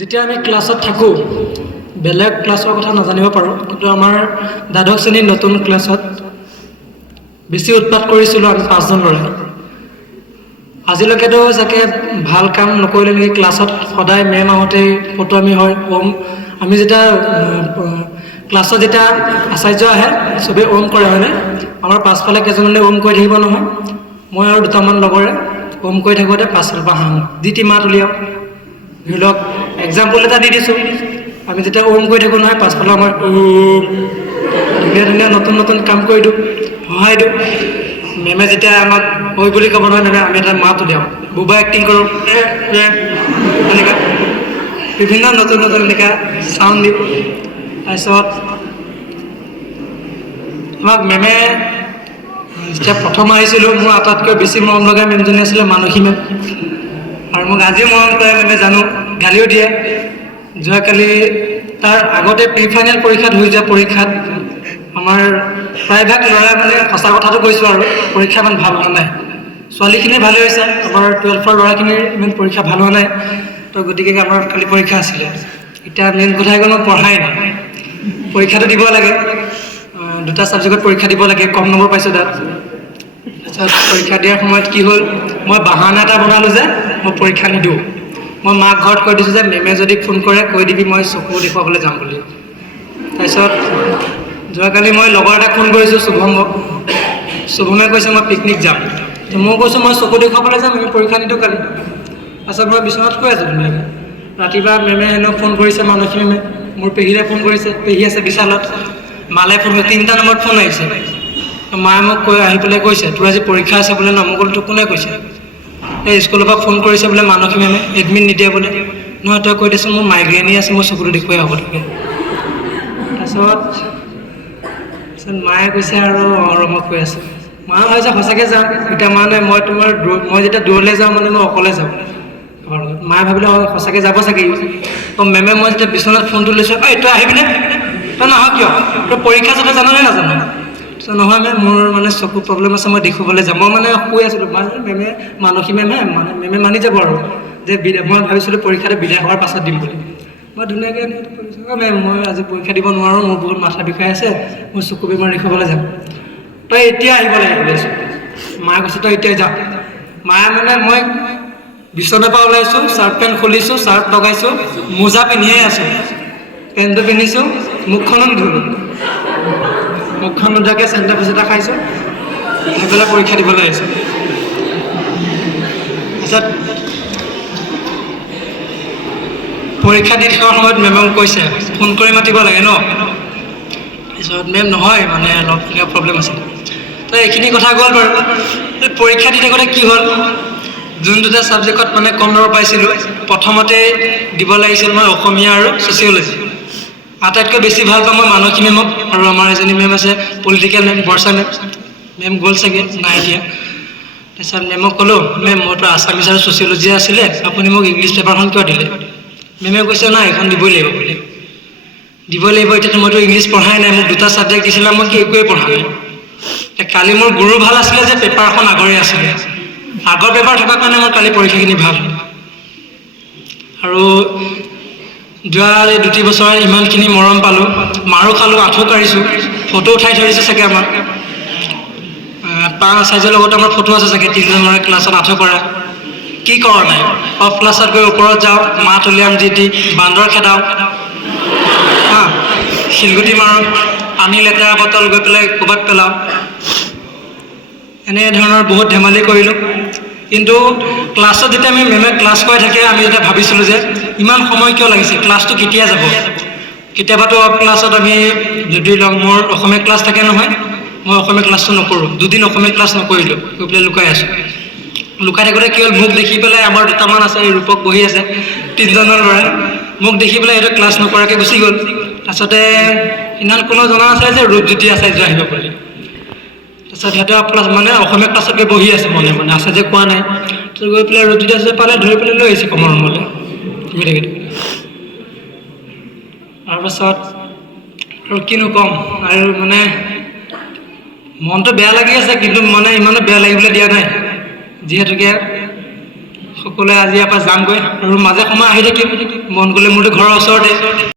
যেতিয়া আমি ক্লাছত থাকোঁ বেলেগ ক্লাছৰ কথা নাজানিব পাৰোঁ, কিন্তু আমাৰ দ্বাদশ শ্ৰেণীৰ নতুন ক্লাছত বেছি উৎপাত কৰিছিলোঁ আমি 5জন ল'ৰাই। আজিলৈকেতো চাগে ভাল কাম নকৰিলে নেকি ক্লাছত, সদায় মেম আহোঁতেই ফটোৱামি হয়। আমি যেতিয়া ক্লাছত যেতিয়া আচাৰ্য আহে চবেই ওম কৰে হয়নে? আমাৰ পাছফালে কেইজনমানে ওম কৰি থাকিব নহয়, মই আৰু দুটামান লগৰে ওম কৰি থাকোঁতে পাছফালৰ পৰা হাঁহো, যি টি মাত উলিয়াওঁ। ধৰি লওক এক্সাম্পল এটা দি দিছোঁ, আমি যেতিয়া ওম কৰি থাকোঁ নহয় পাছফালে আমাৰ ধুনীয়া ধুনীয়া নতুন নতুন কাম কৰি দিওঁ, সহায় দিওঁ। মেমে যেতিয়া আমাক ঐ বুলি ক'ব নহয়, মেমে আমি এটা মাত উলিয়াওঁ, বুবা এক্টিং কৰোঁ, এনেকুৱা বিভিন্ন নতুন নতুন এনেকুৱা চাউণ্ড দিওঁ। তাৰপিছত আমাক মেমে যেতিয়া প্ৰথম আহিছিলোঁ মোৰ আটাইতকৈ বেছি মৰম লগা মেমজনী আছিলে মানসী মেম, আৰু মোক আজিও মৰম কৰে মেমে, জানো গালিও দিয়ে। যোৱাকালি তাৰ আগতে প্ৰি ফাইনেল পৰীক্ষাত হৈ যোৱা পৰীক্ষাত আমাৰ প্ৰায়ভাগ ল'ৰাই মানে সঁচা কথাটো কৈছোঁ আৰু পৰীক্ষা ইমান ভাল হোৱা নাই। ছোৱালীখিনি ভালে হৈছে, আমাৰ 12ৰ ল'ৰাখিনিৰ ইমান পৰীক্ষা ভাল হোৱা নাই। তো গতিকে আমাৰ কালি পৰীক্ষা আছিলে। এতিয়া মেইন কথা হৈ গ'ল মই পঢ়াই নাই, পৰীক্ষাটো দিব লাগে, 2টা ছাবজেক্টত পৰীক্ষা দিব লাগে, কম নম্বৰ পাইছোঁ তাত। তাৰপিছত পৰীক্ষা দিয়াৰ সময়ত কি হ'ল, মই বাহানা এটা বনালোঁ যে মই পৰীক্ষা নিদিওঁ। মই মাক ঘৰত কৈ দিছোঁ যে মেমে যদি ফোন কৰে কৈ দিবি মই চকু দেখুৱাবলৈ যাম বুলি। তাৰপিছত যোৱাকালি মই লগৰ এটাক ফোন কৰিছোঁ, শুভমে কৈছে মই পিকনিক যাম। তো মই কৈছোঁ মই চকু দেখুৱাবলৈ যাম, আমি পৰীক্ষা নিদিওঁ কালি। তাৰপিছত মই বিচনাত শুই আছোঁ ধুনীয়াকৈ। ৰাতিপুৱা মেমে হেনো ফোন কৰিছে, মানসী মেমে মোৰ পেহীলে ফোন কৰিছে, পেহী আছে বিশালত, মালে ফোন কৰিছে, 3টা নম্বৰত ফোন আহিছে। মায়ে মোক আহি পেলাই কৈছে তোৰ আজি পৰীক্ষা আছে বোলে ন? মই ক'লো তোক কোনে কৈছে? এই স্কুলৰ পৰা ফোন কৰিছে বোলে মানসী মেমে, এডমিট নিদিয়ে বোলে। নহয় তই কৈ দেচোন মোৰ মাইগ্ৰেইনে আছে, মোৰ চকুটো দেখুৱাই হ'ব লাগে। তাৰপিছত মায়ে কৈছে আৰু মই কৈ আছোঁ, মা ভাবিছে সঁচাকৈ যাম। এতিয়া মানে মই যেতিয়া দূৰলৈ যাওঁ মানে মই অকলে যাওঁ। মায়ে ভাবিলে সঁচাকৈ যাব চাগে। মেমে মই যেতিয়া বিচনাত ফোনটো লৈছোঁ, তই আহিবিনে? তই নাহ কিয়? তই পৰীক্ষা যাতে জাননে নাজানো? নহয় মেম মোৰ মানে চকু প্ৰব্লেম আছে, মই দেখুৱাবলৈ যাম। মই মানে শুই আছিলোঁ, মেমে মানসী মেমে মানে মেমে মানি যাব আৰু যে মই ভাবিছিলোঁ পৰীক্ষাটো বিদায় হোৱাৰ পাছত দিম বুলি। মই ধুনীয়াকৈ কৈছোঁ মেম মই আজি পৰীক্ষা দিব নোৱাৰোঁ, মোৰ বহুত মাথা বিষাই আছে, মই চকু বেমাৰ দেখুৱাবলৈ যাম। তই এতিয়া আহিব লাগে বুলি আছোঁ। মায়ে কৈছে তই এতিয়া যা। মায়ে মানে মই বিচনাৰ পৰা ওলাইছোঁ, চাৰ্ট পেণ্ট খুলিছোঁ, চাৰ্ট লগাইছোঁ, মোজা পিন্ধিয়ে আছোঁ, পেণ্টটো পিন্ধিছোঁ, মুখখনো নুধুলোঁ, মুখখন নোধোৱাকৈ চেণ্টাৰ ফেচ এটা খাইছোঁ, খাই পেলাই পৰীক্ষা দিবলৈ আহিছোঁ। তাৰপিছত পৰীক্ষা দি থকাৰ সময়ত মেমক কৈছে ফোন কৰি মাতিব লাগে ন? তাৰপিছত মেম নহয় মানে অলপ কিবা প্ৰব্লেম আছে। তো এইখিনি কথা গ'ল বাৰু। পৰীক্ষা দি থাকোঁতে কি হ'ল, যোন 2টা ছাবজেক্টত মানে কম নম্বৰ পাইছিলোঁ প্ৰথমতে দিব লাগিছিল মই অসমীয়া আৰু ছ'চিয়লজি। আটাইতকৈ বেছি ভাল পাওঁ মই মানসী মেমক, আৰু আমাৰ এজনী মেম আছে পলিটিকেল মেম, বৰ্ষা মেম গ'ল চাগে, নাই এতিয়া। তাৰপিছত মেমক ক'লোঁ মেম মোৰতো আছামিছ আৰু ছ'চিয়লজি আছিলে, আপুনি মোক ইংলিছ পেপাৰখন কিয় দিলে? মেমে কৈছে নাই এইখন দিবই লাগিব বুলি। দিবই লাগিব, এতিয়াতো মইতো ইংলিছ পঢ়াই নাই, মোক 2টা ছাবজেক্ট দিছিলে, মই একোৱেই পঢ়া নাই। কালি মোৰ গুৰু ভাল আছিলে যে পেপাৰখন আগৰে আছিলে, আগৰ পেপাৰ থকাৰ কাৰণে মোৰ কালি পৰীক্ষাখিনি ভাল হ'ল। আৰু যোৱা 2-3 বছৰ ইমানখিনি মৰম পালোঁ, মাৰো খালোঁ, আঁঠু কাঢ়িছোঁ, ফটো উঠাই থৈ দিছে চাগে আমাৰ। আচাৰ্যৰ লগত আমাৰ ফটো আছে চাগে, 3জনৰে ক্লাছত আঁঠু কৰা। কি কৰা নাই, অফ ক্লাছত গৈ ওপৰত যাওঁ, মাত উলিয়াম যি টি, বান্দৰ খেদাওঁ, শিলগুটি মাৰোঁ, পানী লেতেৰা বটল গৈ পেলাই ক'ৰবাত পেলাওঁ, এনেধৰণৰ বহুত ধেমালি কৰিলোঁ। কিন্তু ক্লাছত যেতিয়া মেমে ক্লাছ কৰাই থাকে আমি যেতিয়া ভাবিছিলোঁ যে ইমান সময় কিয় লাগিছে, ক্লাছটো কেতিয়া যাব? কেতিয়াবাতো অফ ক্লাছত আমি যদি মোৰ অসমীয়া ক্লাছ থাকে নহয়, মই অসমীয়া ক্লাছটো নকৰোঁ, 2 দিন অসমীয়া ক্লাছ নকৰিলোঁ, গৈ পেলাই লুকাই আছোঁ। লুকাই থাকোঁতে কি হ'ল, মোক দেখি পেলাই আমাৰ 2টামান আছে, ৰূপক বহি আছে, 3জনৰ ল'ৰাই মোক দেখি পেলাই সিহঁতে ক্লাছ নকৰাকৈ গুচি গ'ল। তাৰপিছতে সিদিনাখন কোনো জনা নাছিলে যে ৰূপজ্যোতি আচাৰ্য আহিব বুলি। তাৰপিছত সিহঁতে মানে অসমীয়া ক্লাছত গৈ বহি আছে মনে মনে, আছে যে কোৱা নাই। তাৰপিছত গৈ পেলাই ৰূপজ্যোতি আচাৰ্য পালে, ধৰি পেলাই লৈ আহিছে কমল ৰুমলৈ। তাৰপাছত আৰু কিনো ক'ম, আৰু মানে মনটো বেয়া লাগি আছে, কিন্তু মানে ইমানো বেয়া লাগিবলৈ দিয়া নাই, যিহেতুকে সকলোৱে আজি ইয়াৰ পৰা যামগৈ আৰু মাজে সময়ে আহি থাকিম মন গ'লে মোৰতো ঘৰৰ ওচৰতে